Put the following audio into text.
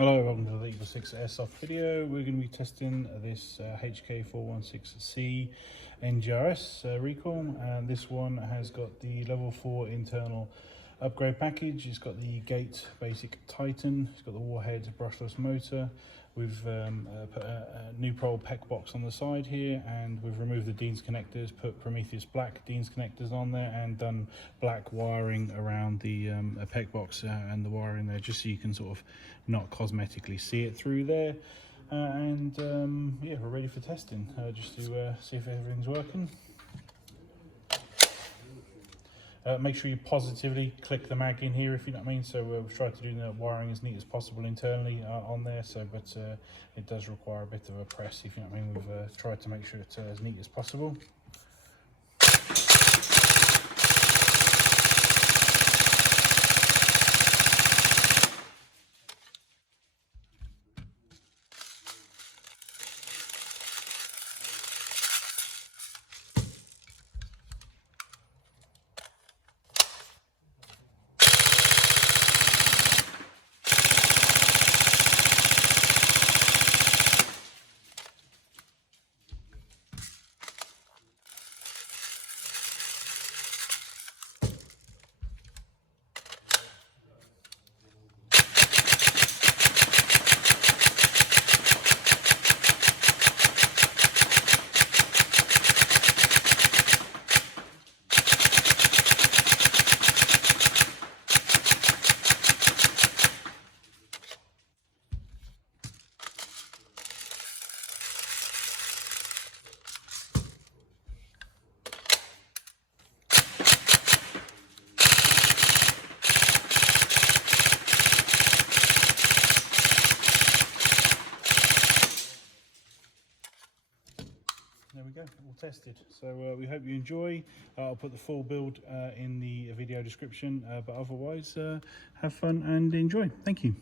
Hello, welcome to the EagleSix Airsoft video. We're going to be testing this HK416C Ngrs recoil, and this one has got the level 4 internal upgrade package. It's got the Gate Basic Titan, it's got the Warhead brushless motor. We've put a new Pro PEC box on the side here, and we've removed the Dean's connectors, put Prometheus black Dean's connectors on there, and done black wiring around the PEC box and the wiring there, just so you can sort of not cosmetically see it through there. Yeah, we're ready for testing, just to see if everything's working. Make sure you positively click the mag in here, if you know what I mean. So we've tried to do the wiring as neat as possible internally on there. But it does require a bit of a press, if you know what I mean. We've tried to make sure it's as neat as possible. There we go, all tested. So we hope you enjoy. I'll put the full build in the video description, but otherwise have fun and enjoy. Thank you.